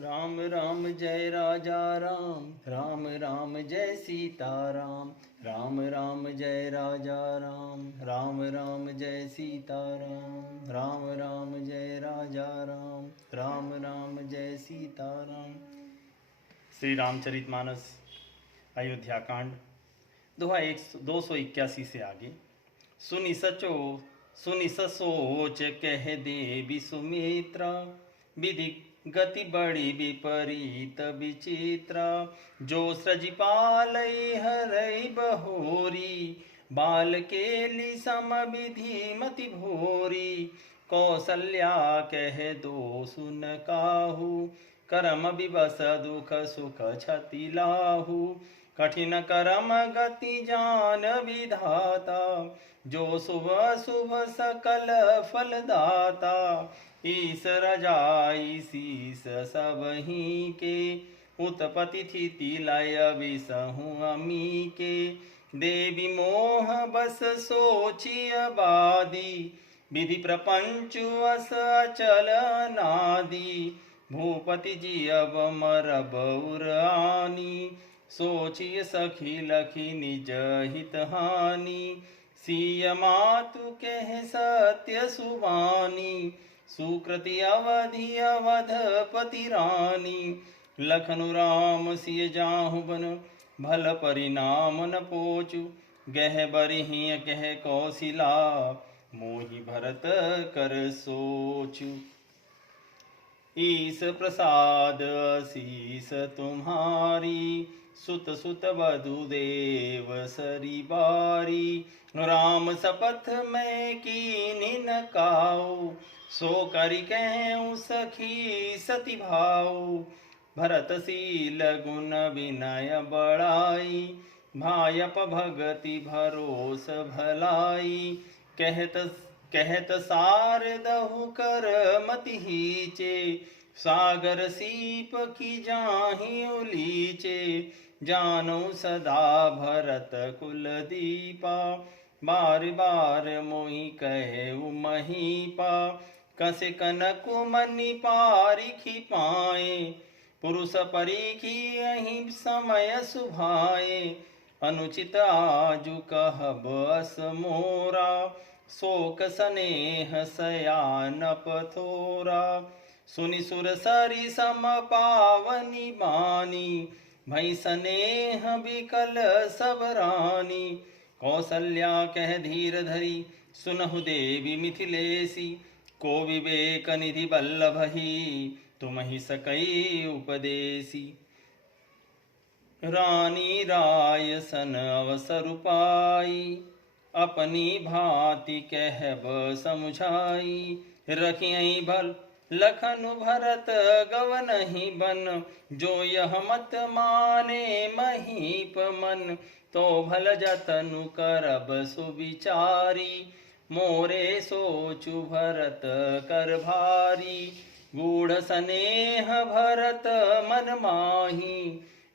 राम राम जय राजा राम, राम राम जय सीता राम, राम राम जय राजा राम, राम राम जय सीता राम, राम राम जय राजा राम, राम राम जय सीता राम। श्री रामचरितमानस अयोध्या कांड दोहा 281 से आगे। सुनि ससोच कह देवी सुमित्रा, विधि गति बड़ी विपरीत विचित्रा। जो सृजि पालई हरई बहोरी, बाल केली सम विधि मति भोरी। कौसल्या कह दो सुन काहू, करम विवश दुख सुख क्षति लाहू। कठिन करम गति जान विधाता, जो शुभ शुभ सकल फलदाता। ईस रजाई शीस सबही के, उत्पत्ति स्थिति लय विसहु अमी के। देवी मोह बस सोची अबादी, विधि प्रपंच अस अचल नादी। भूपति जी अब मरब उरानी, सोचिय सखी लखी निज हित हानि। सिय मातु कह सत्य सुबानी, सुकृति अवधि अवधपति रानी। लखनु राम सिय जाहु बन, भल परिणाम न पोचु। गह बरिहि कह कौशिला, मोहि भरत कर सोचु। ईस प्रसाद असीस तुम्हारी, सुत सुत वधुदेव सरी बारी। राम शपथ में कीनि न काऊ, सो करि कहूँ सखी सती भाऊ। भरत शील गुण विनय बड़ाई, भायप भगति भरोस भलाई। कहत सार दहु कर मति हीचे, सागर सीप की जाहि उलीचे। जानो सदा भरत कुल दीपा, बार बार मोहि कहे महीपा। कसे कनक मनि पारिखि पाए, पुरुष परीखी अहि समय सुभाए। अनुचित आजु कहब अस मोरा, शोक स्नेह सयान पथोरा। सुनि सुर सरि सम पावनी बानी, भई स्नेह विकल सब रानी। कौसल्या कह धीर धरी, सुनहु देवी मिथिलेसी। को विवेक निधि बल्लभहि, तुमहि सकई उपदेसी। रानी राय सन अवसर पाई, अपनी भांति कहब समुझाई। रखियहि भल लखनु भरत गवनहि बन, जो यह मत माने महीप मन। तो भल जतनु करब सुविचारी, मोरे सोचु भरत कर भारी। गूढ़ स्नेह भरत मन माही,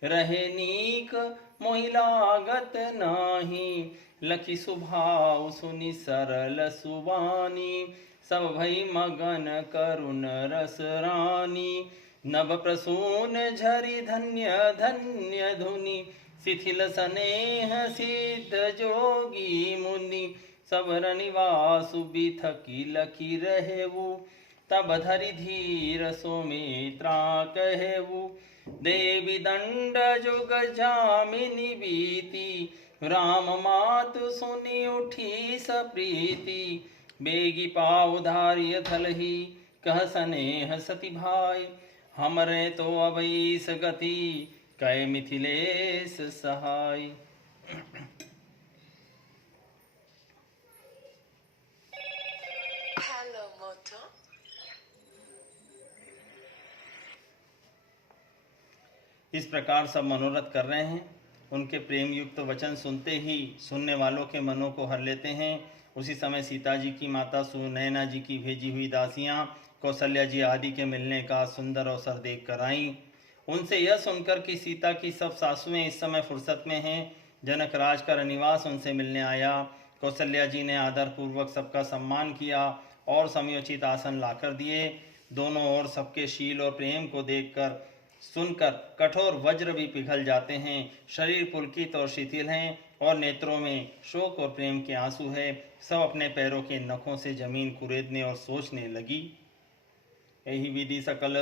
रहे नीक मोहि लागत नाही। लखी सुभाव सुनि सरल सुबानी, सब भई मगन करुण रस रानी। नभ प्रसून झरि धन्य धन्य धुनि, शिथिल स्नेह सिद्ध जोगी मुनि। सबर निवासु बिथकी लखी रहेवु, तब धरि धीर सुमित्रा कहेवु। देवी दंड जुग जामिनी बीती, राम मातु सुनि उठी सप्रीति। बेगी पाव धारिय थलही, कह स्नेह सती भाई। हमरे तो अबईस गति, कै मिथिलेश सहाय। हेलो मोटो। इस प्रकार सब मनोरथ कर रहे हैं। उनके प्रेम युक्त वचन सुनते ही सुनने वालों के मनों को हर लेते हैं। उसी समय सीता जी की माता सुनैना जी की भेजी हुई दासियां कौशल्या जी आदि के मिलने का सुंदर अवसर देख कर आईं। उनसे यह सुनकर कि सीता की सब सासुएं इस समय फुर्सत में हैं, जनक राज का निवास उनसे मिलने आया। कौशल्या जी ने आदर पूर्वक सबका सम्मान किया और समयोचित आसन लाकर दिए। दोनों ओर सबके शील और प्रेम को देखकर सुनकर कठोर वज्र भी पिघल जाते हैं। शरीर पुलकित और शिथिल हैं और नेत्रों में शोक और प्रेम के आंसू है। सब अपने पैरों के नखों से जमीन कुरेदने और सोचने लगी। यही विधि सकल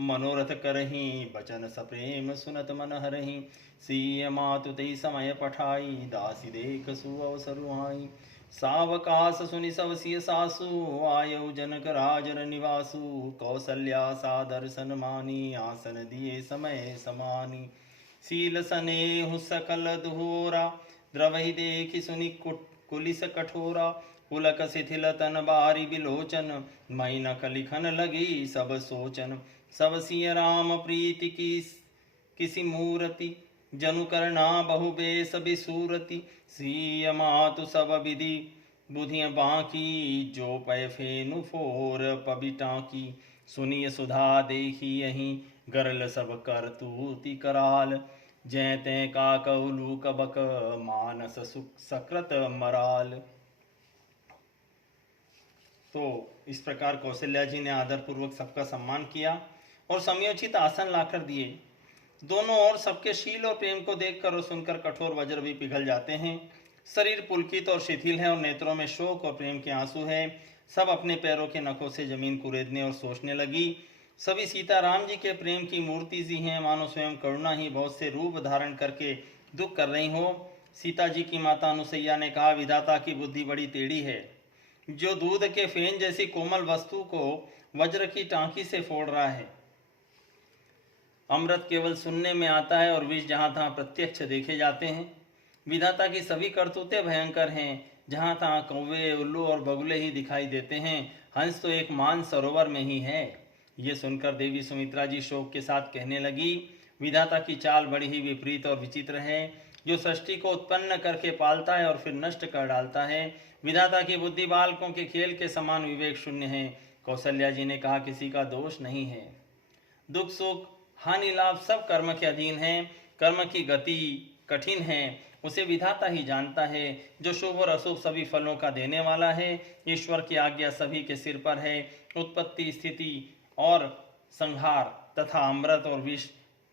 मनोरथ करही, बचन सप्रेम सुनत मन हरही। सिय मातु ते समय पठाई, दासी देख सुअवसर आई। सावकाश सुनि सब सिय सासु, आयौ जनक राजन निवासु। कौसल्या सादर सन मानी, आसन दिए समय समानी। सील सनेहु सकल दुहोरा, द्रवहि देखि सुनि कुलिस कठोरा। पुलक शिथिल तन बारी बिलोचन, मई नख लिखन लगी सब सोचन। सब सिय राम प्रीति किसी मूरति, जनु करना बहु बेस बिसूरति। सिय मातु सब विधि बुधिय बाकी, जो पै फेनु फोर पबिटाकी। सुनिय सुधा देखी यहीं, गरल सब करतूति कराल। जै तै का कहलू कबक, मानस सकृत मराल। तो इस प्रकार कौशल्या जी ने आदर पूर्वक सबका सम्मान किया और समयोचित आसन लाकर दिए। दोनों ओर सबके शील और प्रेम को देखकर और सुनकर कठोर वज्र भी पिघल जाते हैं। शरीर पुलकित और शिथिल है और नेत्रों में शोक और प्रेम के आंसू है। सब अपने पैरों के नखों से जमीन कुरेदने और सोचने लगी। सभी सीताराम जी के प्रेम की मूर्ति सी हैं, मानो स्वयं करुणा ही बहुत से रूप धारण करके दुख कर रही हो। सीता जी की माता अनुसैया ने कहा, विधाता की बुद्धि बड़ी टेढ़ी है, जो दूध के फेन जैसी कोमल वस्तु को वज्र की टांकी से फोड़ रहा है। अमृत केवल सुनने में आता है और विष जहां तहां प्रत्यक्ष देखे जाते हैं। विधाता की सभी करतूतें भयंकर हैं, जहां तहां कौवे, उल्लू और बगुले ही दिखाई देते हैं। हंस तो एक मान सरोवर में ही है। ये सुनकर देवी सुमित्रा जी शोक के साथ कहने लगी, विधाता की चाल बड़ी ही विपरीत और विचित्र है, जो सृष्टि को उत्पन्न करके पालता है और फिर नष्ट कर डालता है। विधाता की बुद्धि बालकों के खेल के समान विवेक शून्य है। कौशल्या जी ने कहा, किसी का दोष नहीं है। दुख सुख हानि लाभ सब कर्म के अधीन है। कर्म की गति कठिन है, उसे विधाता ही जानता है, जो शुभ और अशुभ सभी फलों का देने वाला है। ईश्वर की आज्ञा सभी के सिर पर है। उत्पत्ति, स्थिति और संहार तथा अमृत और विष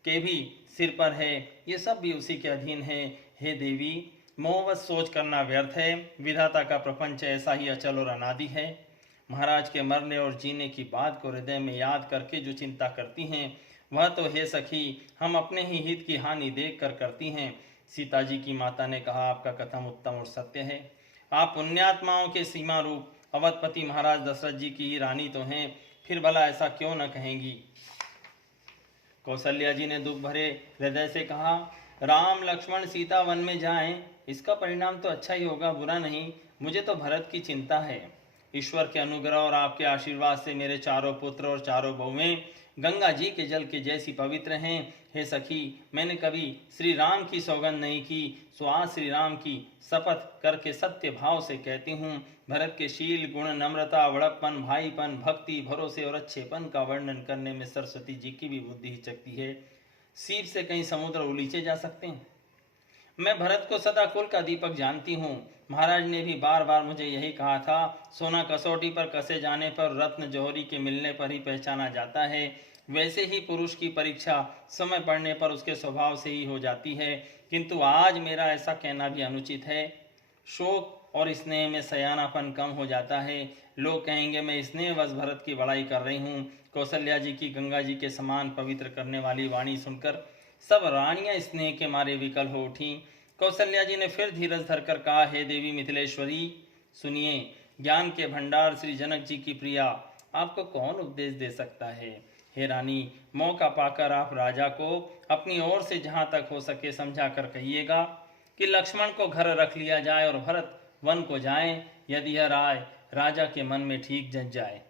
के भी सिर पर है। ये सब भी उसी के अधीन है। हे देवी, मोहवश सोच करना व्यर्थ है। विधाता का प्रपंच ऐसा ही अचल और अनादि है। महाराज के मरने और जीने की बात को हृदय में याद करके जो चिंता करती हैं, वह तो हे सखी हम अपने ही हित की हानि देख कर करती हैं। सीता जी की माता ने कहा, आपका कथन उत्तम और सत्य है। आप पुण्यात्माओं के सीमा रूप अवधपति महाराज दशरथ जी की रानी तो हैं, फिर भला ऐसा क्यों न कहेंगी। कौशल्या जी ने दुख भरे हृदय से कहा, राम लक्ष्मण सीता वन में जाएं, इसका परिणाम तो अच्छा ही होगा, बुरा नहीं। मुझे तो भरत की चिंता है। ईश्वर के अनुग्रह और आपके आशीर्वाद से मेरे चारों पुत्र और चारों बहुएं गंगा जी के जल के जैसी पवित्र हैं। हे सखी, मैंने कभी श्री राम की सौगंध नहीं की, सो आज श्री राम की शपथ करके सत्य भाव से कहती हूँ। भरत के शील, गुण, नम्रता, बड़प्पन, भाईपन, भक्ति, भरोसे और अच्छेपन का वर्णन करने में सरस्वती जी की भी बुद्धि हिचकती है। सीप से कहीं समुद्र उलीचे जा सकते हैं। मैं भरत को सदा कुल का दीपक जानती हूँ। महाराज ने भी बार बार मुझे यही कहा था, सोना कसौटी पर कसे जाने पर, रत्न जौहरी के मिलने पर ही पहचाना जाता है। वैसे ही पुरुष की परीक्षा समय पड़ने पर उसके स्वभाव से ही हो जाती है। किंतु आज मेरा ऐसा कहना भी अनुचित है। शोक और स्नेह में सयानापन कम हो जाता है। लोग कहेंगे मैं स्नेहवश भरत की बड़ाई कर रही हूँ। कौशल्या जी की गंगा जी के समान पवित्र करने वाली वाणी सुनकर सब रानियां स्नेह के मारे विकल हो उठी। कौशल्या जी ने फिर धीरज धरकर कहा, हे देवी मिथिलेश्वरी, सुनिए, ज्ञान के भंडार श्री जनक जी की प्रिया, आपको कौन उपदेश दे सकता है। हे रानी, मौका पाकर आप राजा को अपनी ओर से जहां तक हो सके समझा कर कहिएगा कि लक्ष्मण को घर रख लिया जाए और भरत वन को जाए। यदि यह राय राजा के मन में ठीक जच जाए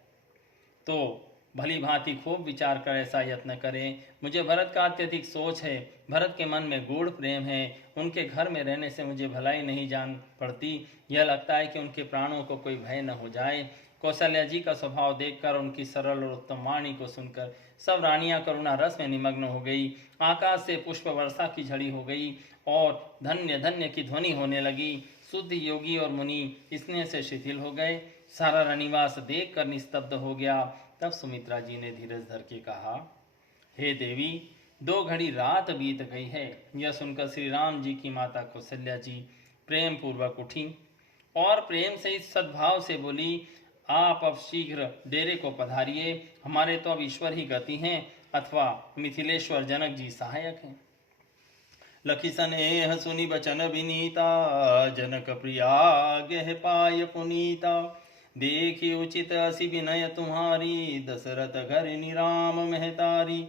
तो भली भांति खूब विचार कर ऐसा यत्न करें। मुझे भरत का अत्यधिक सोच है। भरत के मन में गूढ़ प्रेम है। उनके घर में रहने से मुझे भलाई नहीं जान पड़ती। यह लगता है कि उनके प्राणों को कोई भय न हो जाए। कौशल्या जी का स्वभाव देखकर, उनकी सरल और उत्तम वाणी को सुनकर सब रानियां करुणा रस में निमग्न हो गई। आकाश से पुष्प वर्षा की झड़ी हो गई और धन्य धन्य की ध्वनि होने लगी। शुद्ध योगी और मुनि स्नेह से शिथिल हो गए। सारा रनिवास देख कर निस्तब्ध हो गया। तब सुमित्रा जी ने धीरज धर के कहा, हे देवी, 2 घड़ी रात बीत गई है। यह सुनकर श्री राम जी की माता कौशल्या जी प्रेम पूर्वक उठी और प्रेम से इस सद्भाव से बोली, आप अब शीघ्र डेरे को पधारिए। हमारे तो अब ईश्वर ही गति हैं अथवा मिथिलेश्वर जनक जी सहायक हैं। लखी स्नेह सुनि बचन विनीता, जनक प्रिया गह पाय पुनीता। देखी उचित असी विनय तुम्हारी, दशरथ घर निराम महतारी।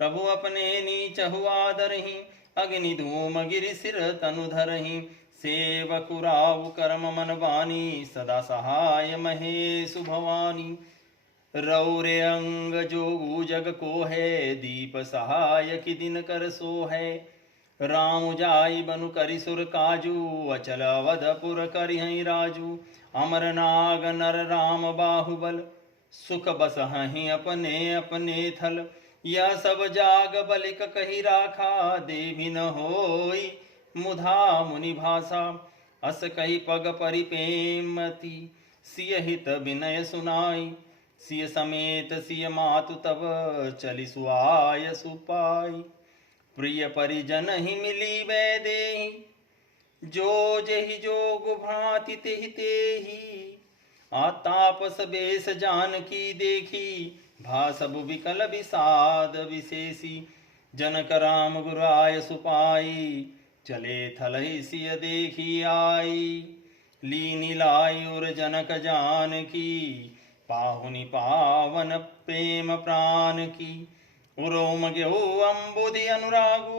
प्रभु अपने नीच हुआ दरही, अग्नि धूम गिरि सिर तनु धरही। सेवकुराव कर्म मन बानी, सदा सहाय महेशु भवानी। रौरे अंग जोगु जग को है, दीप सहाय कि दिन कर सो है। राम जाई बनु करि सुर काजू, अचल अवधपुर करिहै राजू। अमर नाग नर राम बाहुबल, सुख बस हहीं अपने अपने थल। यह सब जाग बलिक कही राखा, देवी न होई मुधा मुनि भाषा। अस कही पग परिपेमति, सिय हित विनय सुनाई। सिय समेत सिय मातु तब, चलि सुआय सुपाई। प्रिय परिजन ही मिली वै देहि, जो जेहि जोग भांति तेहि तेहि। आतापस बेस जानकी देखी, भासबु विकल विषाद विशेषी। जनक राम गुराय सुपाई, चले थलहि सिय देखी आई। लीनी लाई उर जनक जानकी, पाहुनि पावन प्रेम प्राण की। उरोम ग्यो अम्बुधि अनुरागु,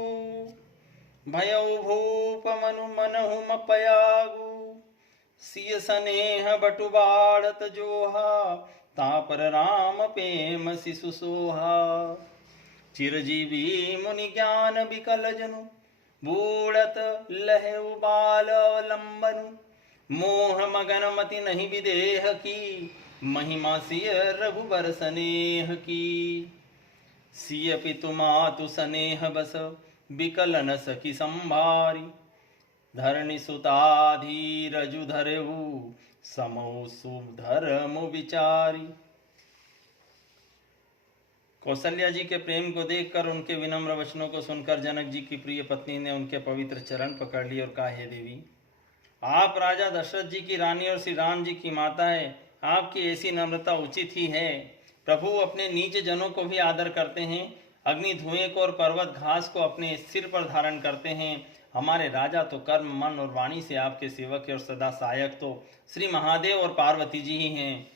भयउ भूप मनु मनहु मपयागु। सिय स्नेह बटु बाढ़त जोहा, तापर राम प्रेम शिशु सोहा। चिरजीवी मुनि ज्ञान विकल जनु, बूढ़त लहु बाल अवलंबनु। मोह मगन मति नहीं विदेह की, महिमा सिय रघुबर स्नेह की। सिय पितु मातु स्नेह बस, विकल न सकी संभारी। धरणी सुताधीरजु धरहु, समौ सुधर्म विचारी। कौशल्या जी के प्रेम को देखकर, उनके विनम्र वचनों को सुनकर जनक जी की प्रिय पत्नी ने उनके पवित्र चरण पकड़ लिए और कहा, हे देवी, आप राजा दशरथ जी की रानी और श्री राम जी की माता है। आपकी ऐसी नम्रता उचित ही है। प्रभु अपने नीच जनों को भी आदर करते हैं, अग्नि धुएं को और पर्वत घास को अपने सिर पर धारण करते हैं। हमारे राजा तो कर्म मन और वाणी से आपके सेवक है और सदा सहायक तो श्री महादेव और पार्वती जी ही हैं।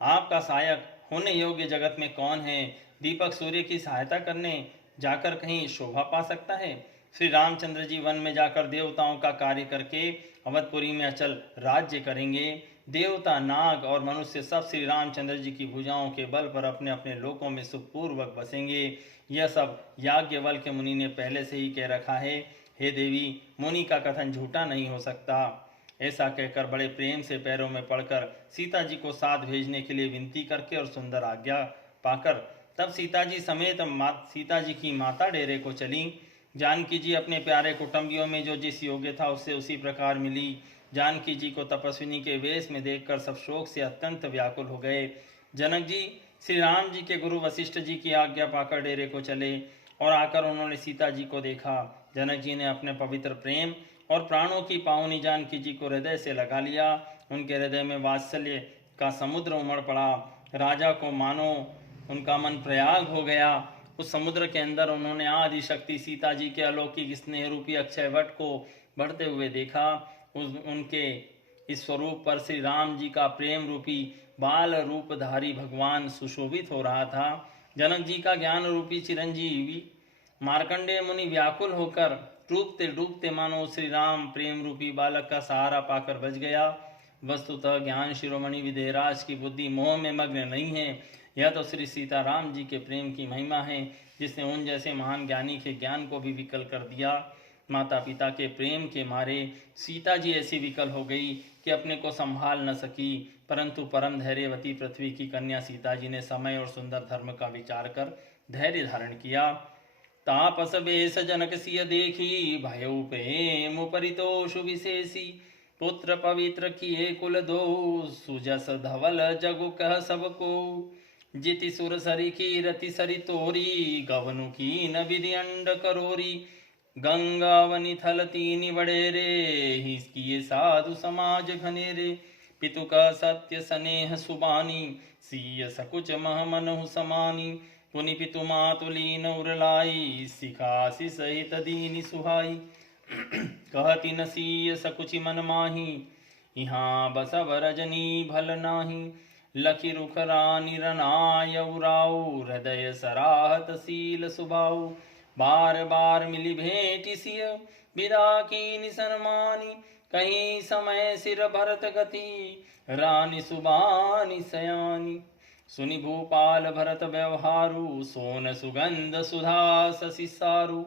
आपका सहायक होने योग्य जगत में कौन है? दीपक सूर्य की सहायता करने जाकर कहीं शोभा पा सकता है? श्री रामचंद्र जी वन में जाकर देवताओं का कार्य करके अवधपुरी में अचल राज्य करेंगे। देवता, नाग और मनुष्य सब श्री रामचंद्र जी की भुजाओं के बल पर अपने अपने लोकों में सुखपूर्वक बसेंगे। यह सब याज्ञवल्क्य मुनि ने पहले से ही कह रखा है। हे देवी, मुनि का कथन झूठा नहीं हो सकता। ऐसा कहकर बड़े प्रेम से पैरों में पड़कर सीता जी को साथ भेजने के लिए विनती करके और सुंदर आज्ञा पाकर तब सीता जी समेत सीता जी की माता डेरे को चली। जानकी जी अपने प्यारे कुटुंबियों में जो जिस योग्य था उससे उसी प्रकार मिली। जानकी जी को तपस्विनी के वेश में देखकर सब शोक से अत्यंत व्याकुल हो गए। जनक जी श्री राम जी के गुरु वशिष्ठ जी की आज्ञा पाकर डेरे को चले और आकर उन्होंने सीता जी को देखा। जनक जी ने अपने पवित्र प्रेम और प्राणों की पावनी जानकी जी को हृदय से लगा लिया। उनके हृदय में वात्सल्य का समुद्र उमड़ पड़ा। राजा को मानो उनका मन प्रयाग हो गया। उस समुद्र के अंदर उन्होंने आदि शक्ति सीता जी के अलौकिक स्नेह रूपी अक्षय वट को बढ़ते हुए देखा। उनके इस स्वरूप पर श्री राम जी का प्रेम रूपी बाल रूपधारी भगवान सुशोभित हो रहा था। जनक जी का ज्ञान रूपी चिरंजीवी मार्कंडेय मुनि व्याकुल होकर डूबते डूबते मानो श्री राम प्रेम रूपी बालक का सहारा पाकर बच गया। वस्तुतः ज्ञान शिरोमणि विदेहराज की बुद्धि मोह में मग्न नहीं है। यह तो श्री सीताराम जी के प्रेम की महिमा है, जिसने उन जैसे महान ज्ञानी के ज्ञान को भी विकल कर दिया। माता पिता के प्रेम के मारे सीता जी ऐसी विकल हो गई कि अपने को संभाल न सकी, परंतु परम धैर्यवती पृथ्वी की कन्या सीता जी ने समय और सुंदर धर्म का विचार कर धैर्य धारण किया। तापस बेस जनक सिय देखी, भयउ प्रेम परितोषु विशेषी। पुत्र पवित्र किए कुल दो, सुजस धवल जगु कह सबको। जिति सुर सरी की रति सरी तोरी, गवनु की न विधि अंड करोरी। गंगावनि थल तीनि बड़ेरे, हिस किए साधु समाज घनेरे। पितु का सत्य स्नेह सुबानी, सीय सकुच मह मनहु समानी। पुनि पितु मातुलीन उरलाई, सिखासी सहित दीनि सुहाई। कहति न सीय सकुचि मन माही, यहाँ बसव रजनी भल नाही। लखि रुख रानी रनाय उराऊ, हृदय सराहत सील सुभाऊ। बार बार मिली भेंटि सिय, विदा कीनि सन्मानी। कहीं समय सिर भरत गति, रानी सुबानी सयानी। सुनि भूपाल भरत व्यवहारु, सोन सुगंध सुधा शशि सारु।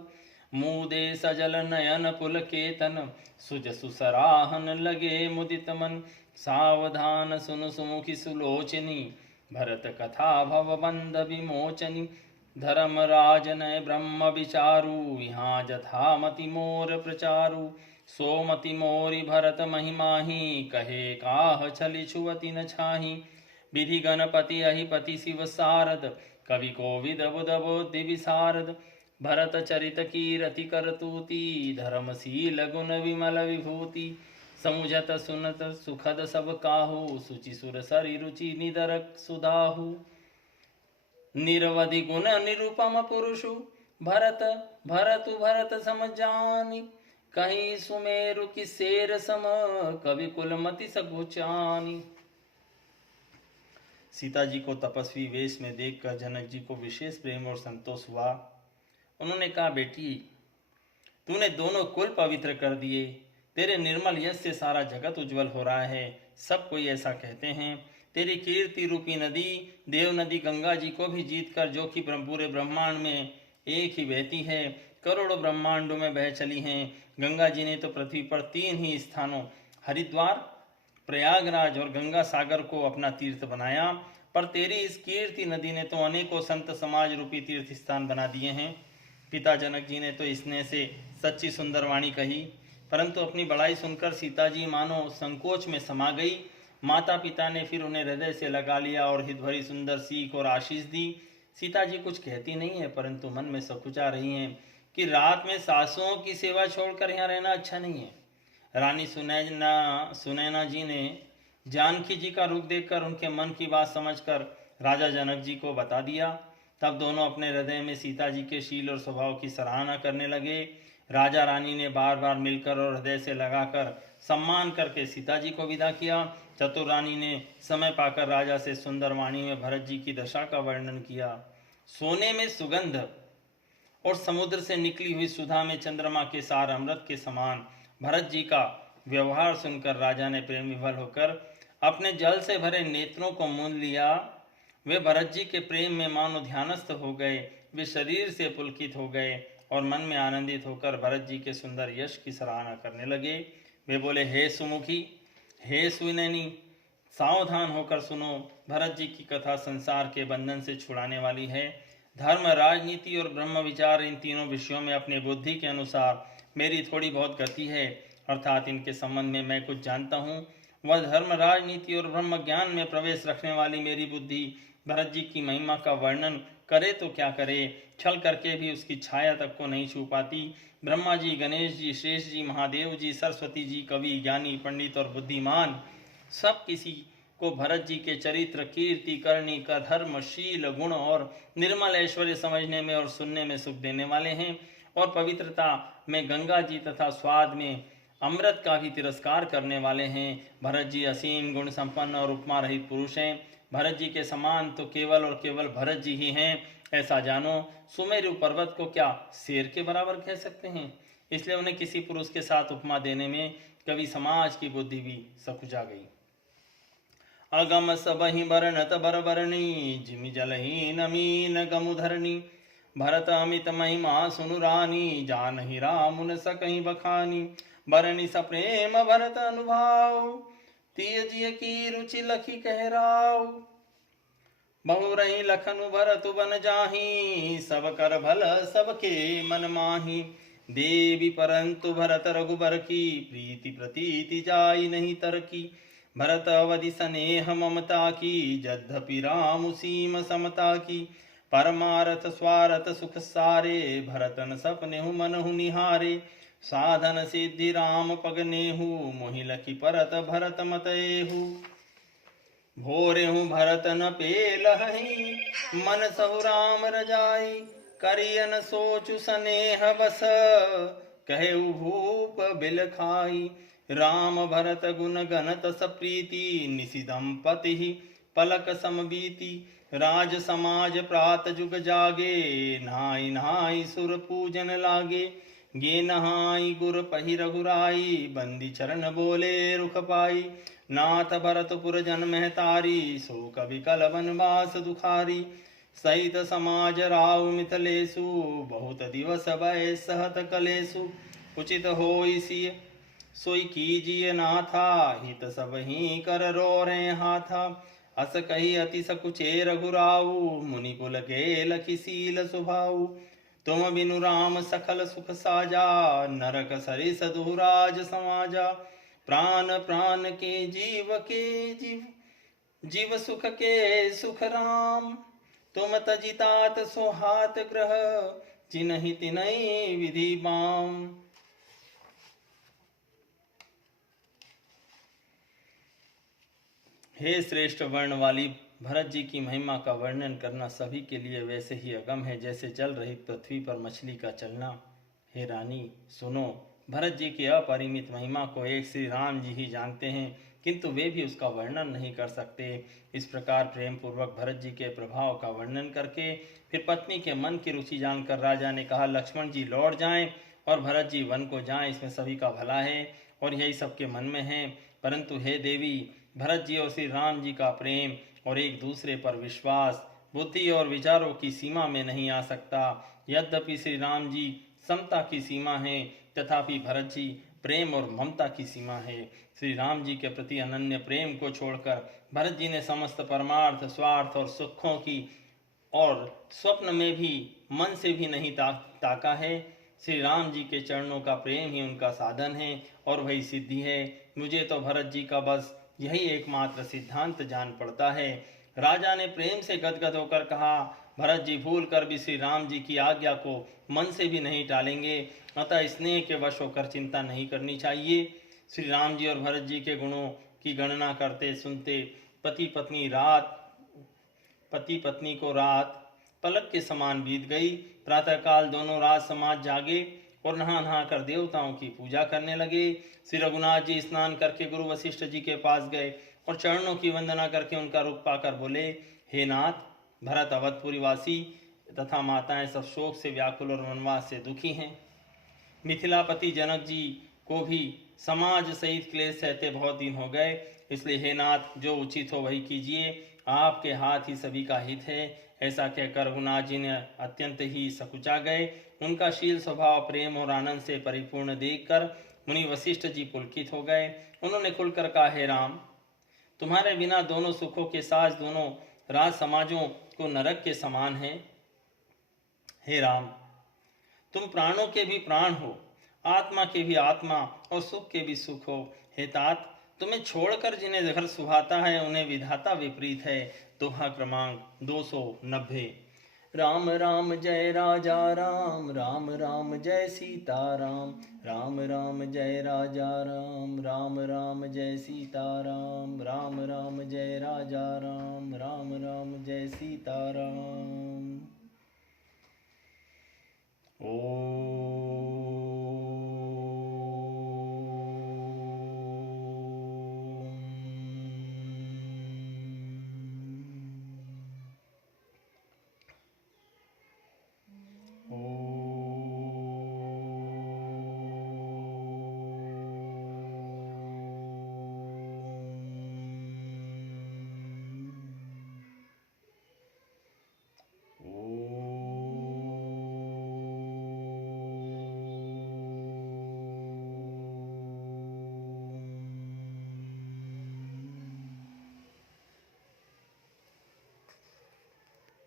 मुदे सजल नयन पुलकेतन, सुज सुसराहन लगे मुदित मन। सावधान सुनु सुमुखी सुलोचनी, भरत कथा भवबंध विमोचनी। धर्मराज नय ब्रह्म विचारु, यहाँ जथामति मोर प्रचारु। सोमति मोरि भरत महिमाही, कहे काह छलि छुअति न छाही। विधि गणपति अहिपति शिव सारद, कवि कोविद बुध बुद्धि विशारद। भरत चरित कीरति करतूति, धर्मशील गुण विमल विभूति। समुझत सुनत सुखद सब काहू, सुचि सुर सरि रुचि निदरक सुधाहु। निरवधि गुण निरुपम पुरुषु, भरत भरतु भरत सम जानि। कहीं सुमेरु की शेर सम, कवि कुलमति सगुचानी। सीता जी को तपस्वी वेश में देखकर जनक जी को विशेष प्रेम और संतोष हुआ। उन्होंने कहा, बेटी तूने दोनों कुल पवित्र कर दिए, तेरे निर्मल यश से सारा जगत उज्जवल हो रहा है। सब कोई ऐसा कहते हैं। तेरी कीर्ति रूपी नदी देव नदी गंगा जी को भी जीतकर, जो कि पूरे ब्रह्मांड में एक ही बहती है, करोड़ों ब्रह्मांडों में बह चली हैं। गंगा जी ने तो पृथ्वी पर 3 ही स्थानों हरिद्वार, प्रयागराज और गंगा सागर को अपना तीर्थ बनाया, पर तेरी इस कीर्ति नदी ने तो अनेकों संत समाज रूपी तीर्थ स्थान बना दिए हैं। पिता जनक जी ने तो स्नेह से सच्ची सुंदर वाणी कही, परंतु अपनी बड़ाई सुनकर सीता जी मानो संकोच में समा गई। माता पिता ने फिर उन्हें हृदय से लगा लिया और हितभरी सुंदर सीख और आशीष दी। सीता जी कुछ कहती नहीं है, परंतु मन में सकुचा रही हैं कि रात में सासुओं की सेवा छोड़कर यहाँ रहना अच्छा नहीं है। रानी सुनैना जी ने जानकी जी का रूप देखकर उनके मन की बात समझकर राजा जनक जी को बता दिया। तब दोनों अपने हृदय में सीता जी के शील और स्वभाव की सराहना करने लगे। राजा रानी ने बार बार मिलकर और हृदय से लगाकर सम्मान करके सीता जी को विदा किया। चतुर रानी ने समय पाकर राजा से सुंदर वाणी में भरत जी की दशा का वर्णन किया। सोने में सुगंध और समुद्र से निकली हुई सुधा में चंद्रमा के सार अमृत के समान भरत जी का व्यवहार सुनकर राजा ने प्रेम विभल होकर अपने जल से भरे नेत्रों को मूंद लिया। वे भरत जी के प्रेम में मानो ध्यानस्थ हो गए। वे शरीर से पुलकित हो गए और मन में आनंदित होकर भरत जी के सुंदर यश की सराहना करने लगे। वे बोले, हे सुमुखी, हे सुनैनी, सावधान होकर सुनो। भरत जी की कथा संसार के बंधन से छुड़ाने वाली है। धर्म, राजनीति और ब्रह्म विचार, इन तीनों विषयों में अपनी बुद्धि के अनुसार मेरी थोड़ी बहुत गति है, अर्थात इनके संबंध में मैं कुछ जानता हूँ। वह धर्म, राजनीति और ब्रह्म ज्ञान में प्रवेश रखने वाली मेरी बुद्धि भरत जी की महिमा का वर्णन करे तो क्या करे, छल करके भी उसकी छाया तक को नहीं छू पाती। ब्रह्मा जी, गणेश जी, शेष जी, महादेव जी, सरस्वती जी, कवि, ज्ञानी, पंडित और बुद्धिमान, सब किसी को भरत जी के चरित्र, कीर्ति, करनी का धर्म, शील, गुण और निर्मल ऐश्वर्य समझने में और सुनने में सुख देने वाले हैं। और पवित्रता में गंगा जी तथा स्वाद में अमृत का भी तिरस्कार करने वाले हैं। भरत जी असीम गुण संपन्न और उपमा रहित पुरुष हैं। भरत जी के समान तो केवल और केवल भरत जी ही हैं, ऐसा जानो। सुमेरु पर्वत को क्या शेर के बराबर कह सकते हैं? इसलिए उन्हें किसी पुरुष के साथ उपमा देने में कवि समाज की बुद्धि भी सकुचा गई। अगम सबहि बरनत बरबरणी, जिमि जलहीन मीन गमुधरणी। भरत अमित महिमा सुनु रानी, जानहि रामुन सकहि बखानी। बरनी सप्रेम भरत अनुभाव, तिय जिय की रुचि लखी कहराव। बहु रही लखनु भरतु बन जाही, सब कर भल सबके मन माही। देवी परंतु भरत रघुबर की, प्रीति प्रतीति जाई नहीं तरकी। भरत अवधि स्नेह ममता की, यद्यपि राम सीम समता की। परमारथ स्वारथ सुख सारे, भरतन सपनेहु मनहु निहारे। साधन सिद्धि राम पगनेहु, मोहि लखि परत भरत मतएहु। भोरेहु भरत न पेलहि, मन सहु राम रजाई। करियन सोचु स्नेह बस, कहेउ भूप बिल खाई। राम भरत गुण गणत सप्रीति, निसि दंपति पलक समबीति। राज समाज प्रात जुग जागे, नहाई नहाई सुर पूजन लागे। गे नहाई गुर पहि रघुराई, बंदी चरण बोले रुख पाई। नाथ भरतपुर जन्म तारी, सो कवि कल वनवास दुखारी। सहित समाज राव मिथिलेशु, बहुत दिवस भय सहत कलेशु। उचित होई सिय सोई कीजिए नाथा, हित सब ही कर रो रे हाथा। अस कही अति सकुचे रघुराऊ, मुनि कुल के लखि सील सुभाऊ। तुम बिनु राम सकल सुख साजा, नरक सरिस दुराज समाजा। प्राण प्राण के जीव जीव सुख के सुख राम। तुम तजितात सोहात ग्रह, जिनहि तिनहि विधि बाम। हे श्रेष्ठ वर्ण वाली, भरत जी की महिमा का वर्णन करना सभी के लिए वैसे ही अगम है जैसे जल रहित पृथ्वी पर मछली का चलना। हे रानी सुनो, भरत जी की अपरिमित महिमा को एक श्री राम जी ही जानते हैं, किंतु वे भी उसका वर्णन नहीं कर सकते। इस प्रकार प्रेम पूर्वक भरत जी के प्रभाव का वर्णन करके फिर पत्नी के मन की रुचि जानकर राजा ने कहा, लक्ष्मण जी लौट जाएं और भरत जी वन को जाएं, इसमें सभी का भला है और यही सबके मन में है। परंतु हे देवी, भरत जी और श्री राम जी का प्रेम और एक दूसरे पर विश्वास बुद्धि और विचारों की सीमा में नहीं आ सकता। यद्यपि श्री राम जी समता की सीमा है, तथापि भरत जी प्रेम और ममता की सीमा है। श्री राम जी के प्रति अनन्य प्रेम को छोड़कर भरत जी ने समस्त परमार्थ स्वार्थ और सुखों की और स्वप्न में भी मन से भी नहीं ताका है। श्री राम जी के चरणों का प्रेम ही उनका साधन है और वही सिद्धि है। मुझे तो भरत जी का बस यही एकमात्र सिद्धांत जान पड़ता है। राजा ने प्रेम से गदगद होकर कहा, भरत जी भूल कर भी श्री राम जी की आज्ञा को मन से भी नहीं टालेंगे, अतः स्नेह के वश होकर चिंता नहीं करनी चाहिए। श्री राम जी और भरत जी के गुणों की गणना करते सुनते पति पत्नी को रात पलक के समान बीत गई। प्रातःकाल दोनों राज समाज जागे और नहा नहा कर देवताओं की पूजा करने लगे। श्री रघुनाथ जी स्नान करके गुरु वशिष्ठ जी के पास गए और चरणों की वंदना करके उनका रूप पाकर बोले, हे नाथ, भरत अवधपुरी वासी तथा माताएं सब शोक से व्याकुल और वनवास से दुखी हैं। मिथिलापति जनक जी को भी समाज सहित क्लेश सहते बहुत दिन हो गए, इसलिए हे नाथ, जो उचित हो वही कीजिए, आपके हाथ ही सभी का हित है। ऐसा कहकर रघुनाथ जी ने अत्यंत ही सकुचा गए। उनका शील स्वभाव प्रेम और आनंद से परिपूर्ण देखकर मुनि वशिष्ठ जी पुलकित हो गए। उन्होंने खुलकर कहा, हे राम, तुम्हारे बिना दोनों सुखों के साथ दोनों राज समाजों को नरक के समान है। हे राम, तुम प्राणों के भी प्राण हो, आत्मा के भी आत्मा और सुख के भी सुख हो। हे तात, तुम्हें छोड़कर जिन्हें घर सुहाता है उन्हें विधाता विपरीत है। दोहा क्रमांक 290। राम राम जय राजा राम, राम राम जय सीता राम, राम राम जय राजा राम, राम राम जय सीता राम, राम राम जय राजा राम, राम राम जय सीता राम। ओ